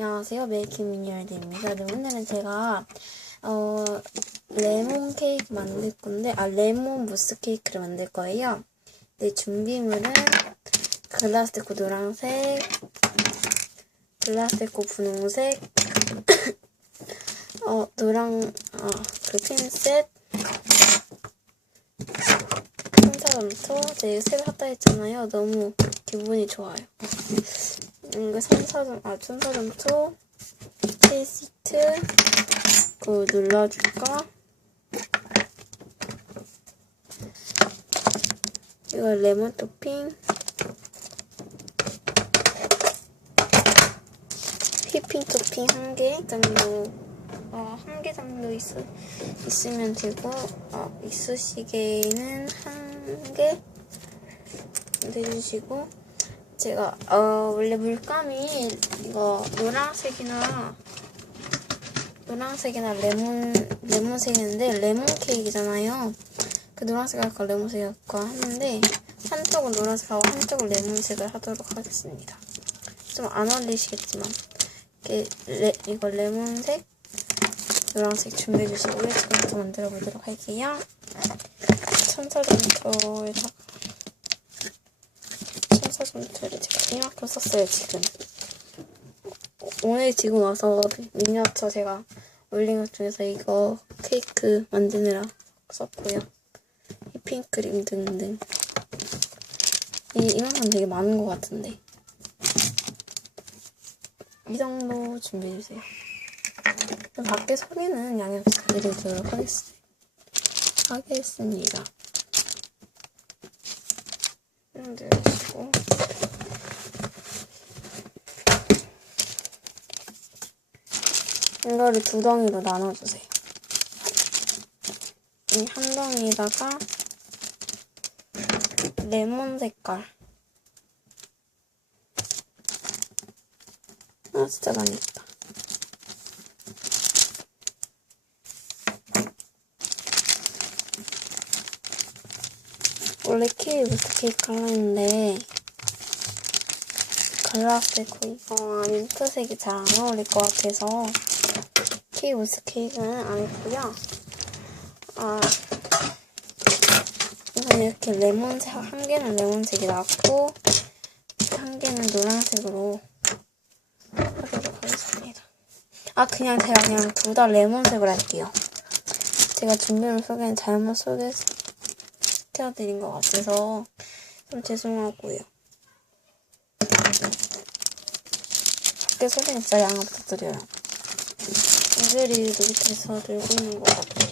안녕하세요. 메이킹 미니월드입니다. 네, 오늘은 제가 어 레몬 케이크 만들 건데 아 레몬 무스 케이크를 만들 거예요. 네, 준비물은 글라스테코 노란색, 글라스테코 분홍색, 어 노랑 어그 핀셋, 천사점토 제가 새로 샀다 했잖아요. 너무 기분이 좋아요. 이거 천사점 아 천사점토 페이시트 그거 눌러줄까? 이거 레몬 토핑 휘핑 토핑 한 개 정도 어, 한 개 정도 있, 있으면 되고 어, 이쑤시개는 한 개 내주시고 제가 어, 원래 물감이 이거 노란색이나 노란색이나 레몬 레몬색인데 레몬 케이크잖아요. 그 노란색과 레몬색과 하는데 한쪽은 노란색하고 한쪽은 레몬색을 하도록 하겠습니다. 좀 안 어울리시겠지만 이게 레, 이거 레몬색 노란색 준비해 주시고요. 지금부터 만들어 보도록 할게요. 천사점토에다가 천 사점토를 제가 이만큼 썼어요 지금. 오늘 지금 와서 미니어처 제가 올린 것 중에서 이거 케이크 만드느라 썼고요. 휘핑크림 등등. 이, 이만큼 되게 많은 것 같은데. 이 정도 준비해주세요. 밖에 소리는 양해 부탁드리도록 하겠습니다. 만들고 이거를 두 덩이로 나눠주세요. 이 한 덩이에다가 레몬 색깔. 아, 진짜 많이 했다. 원래 키위부터 케이크 하려 했는데, 글라스데코 이거 민트색이 잘 안 어울릴 것 같아서, 키위 무스 케이크는 안 했고요. 아, 이건 이렇게 레몬색, 한 개는 레몬색이 나왔고, 한 개는 노란색으로 하도록 하겠습니다. 아, 그냥 제가 그냥 둘 다 레몬색으로 할게요. 제가 준비물 소개는 잘못 소개 시켜드린 것 같아서 좀 죄송하고요. 밖에 소리 진짜 양해 부탁드려요. 애들이 밑에서 들고 있는 것 같아요.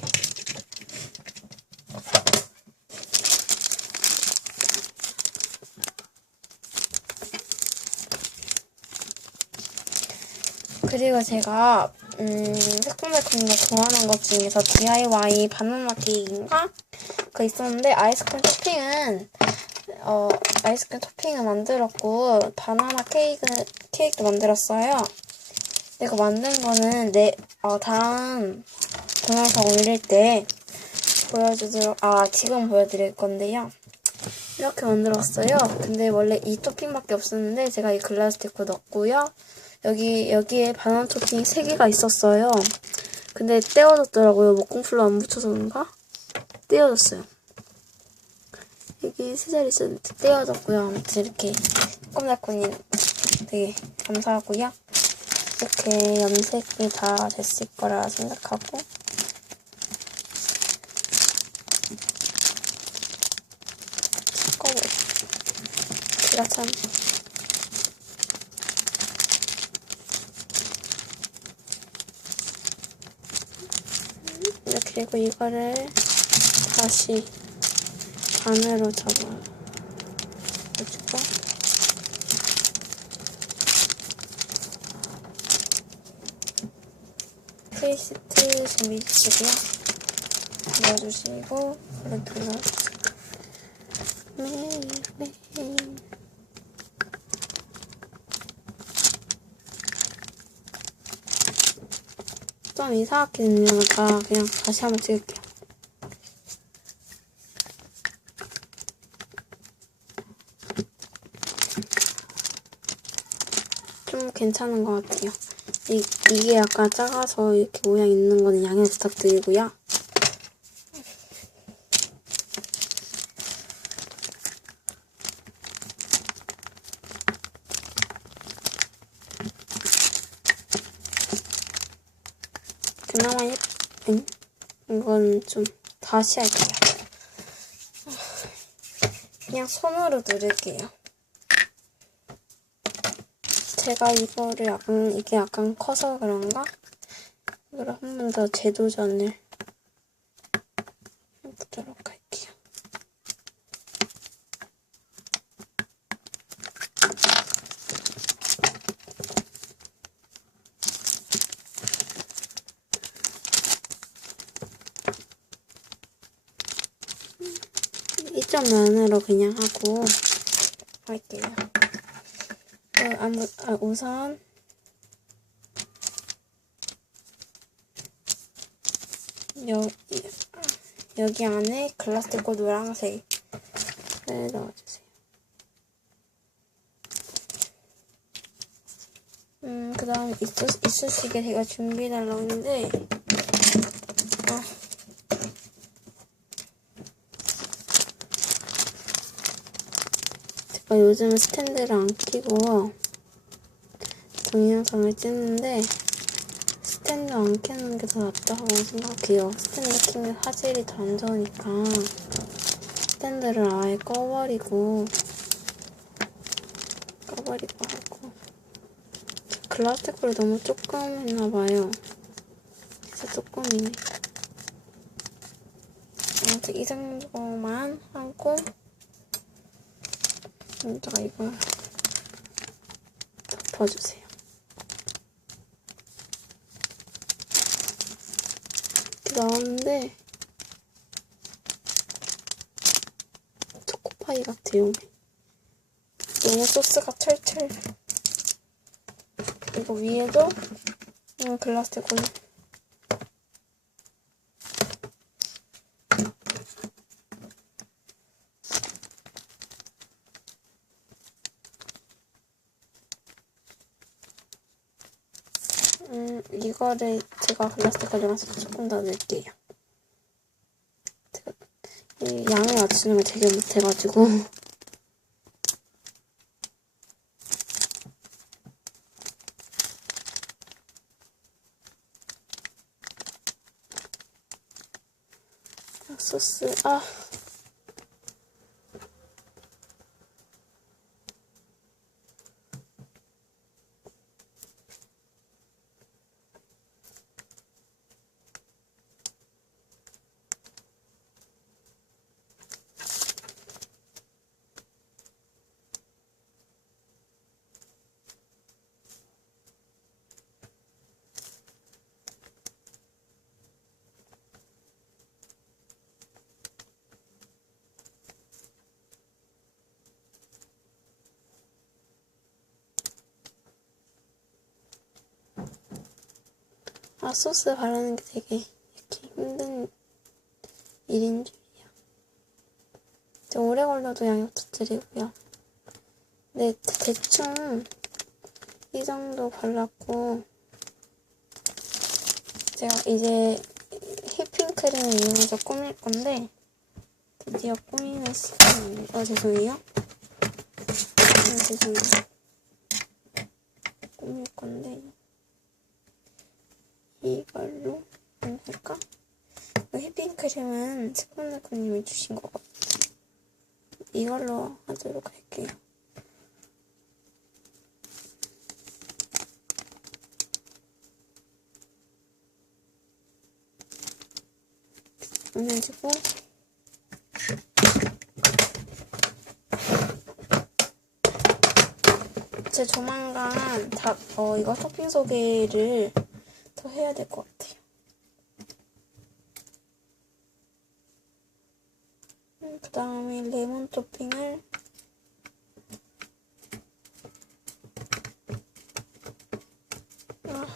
그리고 제가 음, 새콤달콤한 거 좋아하는 것 중에서 DIY 바나나 케이크인가? 그 있었는데 아이스크림 토핑은 어 아이스크림 토핑을 만들었고 바나나 케이크 케이크도 만들었어요. 내가 만든 거는 내 어, 다음 동영상 올릴 때 보여주도록 아 지금 보여드릴 건데요. 이렇게 만들었어요. 근데 원래 이 토핑밖에 없었는데 제가 이 글라스티크 넣었고요. 여기 여기에 바나나 토핑 3개가 있었어요. 근데 떼어졌더라고요. 목공풀로 안 붙여서인가? 떼어졌어요. 여기 세 자리 있었는데 떼어졌고요. 아무튼 이렇게 꼬ምላ꼬님 되게 감사하고요. 이렇게 염색이 다 됐을 거라 생각하고 꺼내. 제가 참 네, 그리고 이거를 다시 반으로 잡아 주고 페이스트 준비해주시고요. 넣어주시고 그래 눌러주세요. 매일 좀 이상하게 되니까 그냥 다시 한번 찍을게요. 좀 괜찮은 것 같아요. 이, 이게 약간 작아서 이렇게 모양 있는 거는 양해 부탁드리고요. 그나마 예쁜 이건 좀 다시 할게요. 그냥 손으로 누를게요. 제가 이거를 약간 이게 약간 커서 그런가? 이걸 한 번 더 재도전을 해보도록 할게요. 이점 면으로 그냥 하고 할게요. 어, 아무, 아, 우선 여기, 아, 여기 안에 글라스티크 노란색을 넣어주세요. 음, 그 다음 이쑤, 이쑤시개 제가 준비해달라고 했는데 제가 요즘 스탠드를 안 끼고 동영상을 찍는데 스탠드 안 켜는 게 더 낫다고 생각해요. 스탠드 키면 화질이 더 안 좋으니까 스탠드를 아예 꺼버리고 꺼버리고 하고 글라스티크를 너무 조금 했나봐요. 진짜 조금이네. 아무튼 이 정도만 하고 여기다가 이걸 덮어주세요. 나오는데 초코파이 같아요. 너무 소스가 철철. 그리고 위에도 음, 글라스틱 올려. 음, 이거를 제가 글라스틱 가져가서 조금 더 넣을게요. 이 양을 맞추는 걸 되게 못해가지고. 아, 소스, 아. 아, 소스 바르는 게 되게 이렇게 힘든 일인 줄이야. 좀 오래 걸려도 양해 부탁드리고요. 네, 대- 대충 이 정도 발랐고, 제가 이제 휘핑 크림을 이용해서 꾸밀 건데, 드디어 꾸미는 시간이, 어, 죄송해요. 음, 죄송해요. 꾸밀 건데, 이걸로 안 할까? 이 휘핑크림은 스콘나코님이 주신 거거든요. 이걸로 하도록 할게요. 해주고 제 조만간 다, 어, 이거 토핑 소개를 더 해야 될 것 같아요. 그 다음에 레몬 토핑을 아.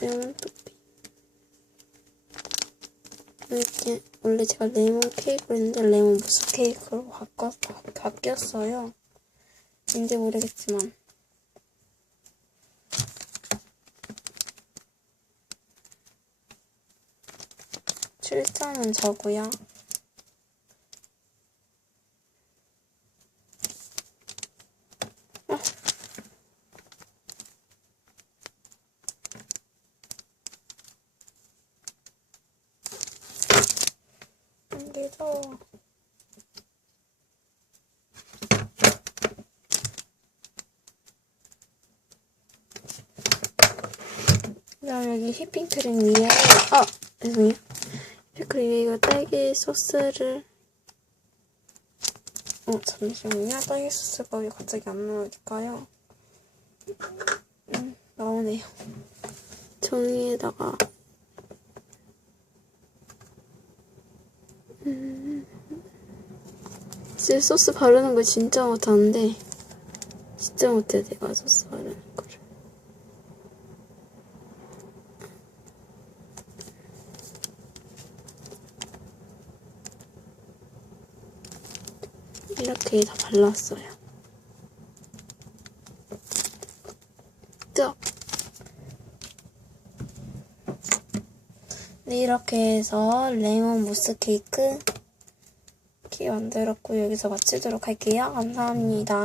레몬 토핑 이렇게 원래 제가 레몬 케이크를 했는데 레몬 무스 케이크로 바꿔, 바뀌었어요. 왠지 모르겠지만 실전은 저고요. 어. 안 되죠. 그다음 여기 휘핑크림 위에 아 죄송해요. 위에 이거 딸기 소스를 어 잠시만요. 딸기 소스가 왜 갑자기 안 나올까요? 음 나오네요. 종이에다가 음 진짜 소스 바르는 거 진짜 못하는데 진짜 못해 내가 소스 바르는 이렇게 다 발랐어요. 뜨 네, 이렇게 해서 레몬 무스 케이크 이렇게 만들었고 여기서 마치도록 할게요. 감사합니다.